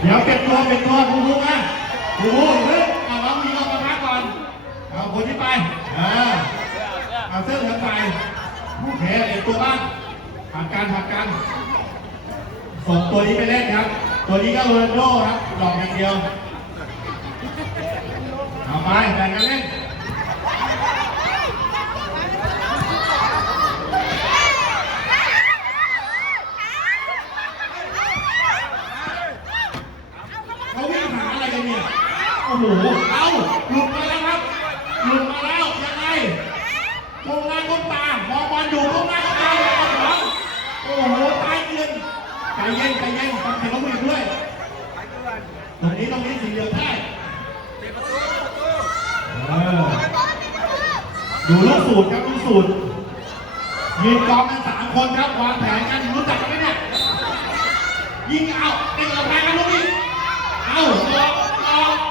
เดี๋ยวเป็นตัวเป็นตัวครูครูนะครูครูเฮ้ยเอาน้องมีเอาประพักก่อนเอาคนที่ไปอ่าเอาเสื้อเหลืองไปโอเคเอ็นตัวบ้างผัดการผัดการส่งตัวนี้ไปเล่นครับ ตัวนี้ก็โรนัลโดครับหลอกอย่างเดียวเอาไปแบ่งกันเล่น เขาวิ่งหาอะไรกันเนี่ย โอ้โห เอาหลุดมาแล้วครับ หลุดมาแล้วยังไงตรงหน้าก้มตามองบอลอยู่ตรงหน้าก้มตามองบอลโอ้โหตายเกินใจเย็นใจเย็นฟังเสียงเขาวิ่งด้วยตรงนี้ตรงนี้สีเหลืองได้เออดูลูกสูตรครับลูกสูตรยืนกองกันสามคนครับวางแผนกันรู้จักกันไหมเนี่ยยิงเอาติดกระแพงกันลูกนี้เอาหลอกหลอก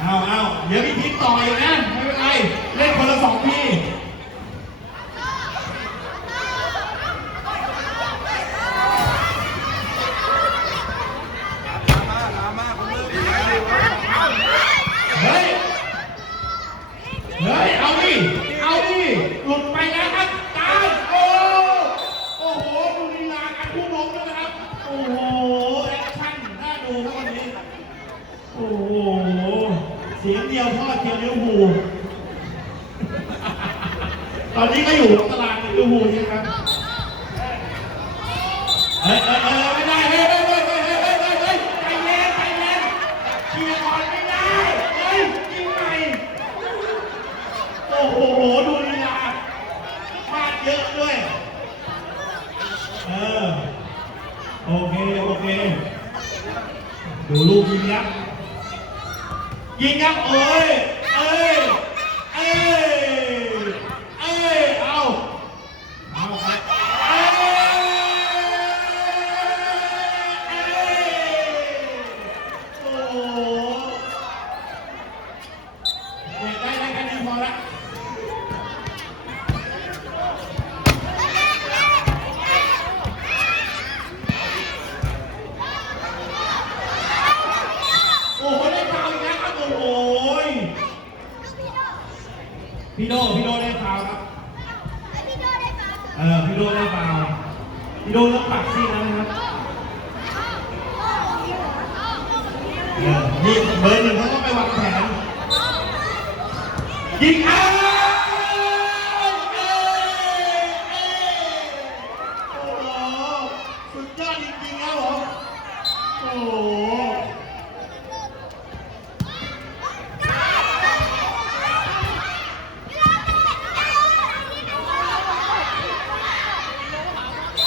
เอาเอาเดี๋ยวมีทีมต่ออีกนะไม่เป็นไร เล่นคนละสองทีเฮ้ย เฮ้ย เอาดิ เอาดิหลุดไปแล้วครับตายโอ้โอ้โห ดูลีลาการคู่ล้มด้วยนะครับ โอ้โห แอคชั่นน่าดูครับวันนี้ โอ้โห เสียง เดียวพ่ยมลิเวอร์พูลตอนนี้ก็อยู่ตลาดลิเวอร์พูลใช่ไหมครับเฮ้ยเฮ้ยเฮ้ยไม่ได้เฮ้ยเฮ้ยเฮ้ยเฮ้ยเฮ้ยเฮ้ยใจเย็นใจเย็นเคลียร์ก่อนไม่ได้เฮ้ยยิงใหม่โอ้โหดูลีลาพลาดเยอะด้วยเออโอเคโอเคดูลูกยิงยักษ์ ยิงยับเอ้ยเอ้ยเอ้ย เอ้ย เอา เอาครับเอ้ยเอ้ยโอ้โหเด็กได้ได้แค่นี้พอละ โอ้โหได้ฟาวล์อีกแล้วครับโอ้โหย พี่โดพี่โดได้ฟาวล์ครับเออพี่โดได้ฟาวล์พี่โดต้องปักซี่แล้วนะครับเออนี่เบอร์หนึ่งเขาต้องไปวางแผนยิงเอาเอ้ยเอ้ยโอ้โหสุดยอดจริงๆครับผมโอ้โห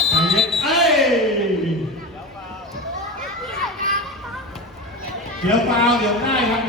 ใจเย็นเอ้ย เดี๋ยวฟาวเดี๋ยวได้ครับ